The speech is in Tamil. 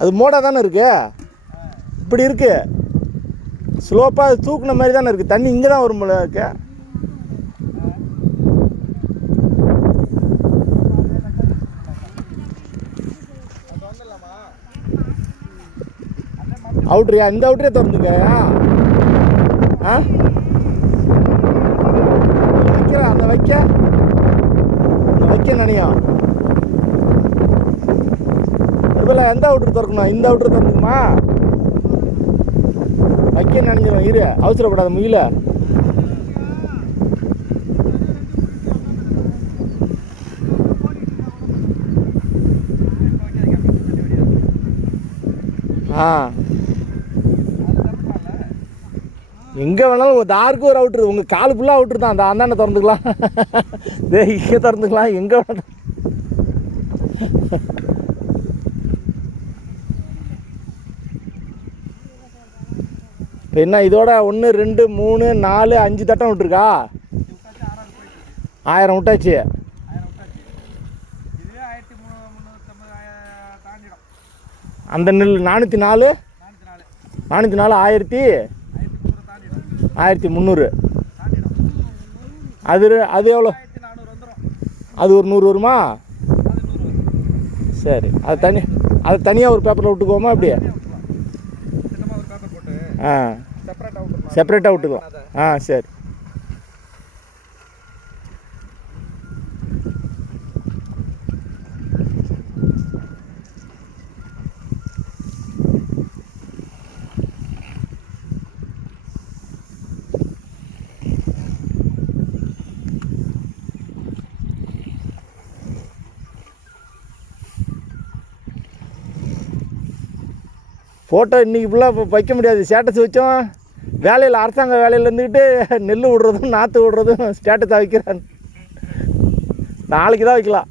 அது மோடாக தானே இருக்கு, இப்படி இருக்கு ஸ்லோப்பாக தூக்குன மாதிரி தானே இருக்குது. தண்ணி இங்கே தான் வரும் போல இருக்கு. அவுட்ரியா? இந்த அவுட்ரியா திறந்துக்க. ஆ வைக்கிற அந்த வைக்க நினையும். அதுபோல் எந்த அவுட்ரு திறக்கணும்? இந்த அவுட்ரு திறந்துக்குமா? வைக்க நினைஞ்சிடும். இரு, அவசரப்படாத முயல. ஆ எங்கே வேணாலும் தாருக்கு ஒரு அவுட்ரு, உங்கள் காலு ஃபுல்லாக அவுட்ரு தான். அந்த அந்தாண்ட திறந்துக்கலாம், இங்கே திறந்துக்கலாம், எங்கே வேணாலும். இப்போ என்ன இதோட 1 2 3 4 5 தட்டம் விட்டுருக்கா? 1000 விட்டாச்சு. அந்த நெல் 404 1300. அது எவ்வளோ? அது ஒரு 100 வருமா? சரி, அது தனியாக ஒரு பேப்பரில் விட்டுக்குவோமா அப்படியே? ஆ செப்பரேட்டாக விட்டுக்குவோம். ஆ சரி. ஃபோட்டோ இன்றைக்கி ஃபுல்லாக வைக்க முடியாது. ஸ்டேட்டஸ் வச்சோம். வேலையில் அரசாங்க வேலையில் இருந்துக்கிட்டு நெல் விடுறதும் நாற்று விடுறதும் ஸ்டேட்டஸாக வைக்கிறான். நாளைக்கு தான் வைக்கலாம்.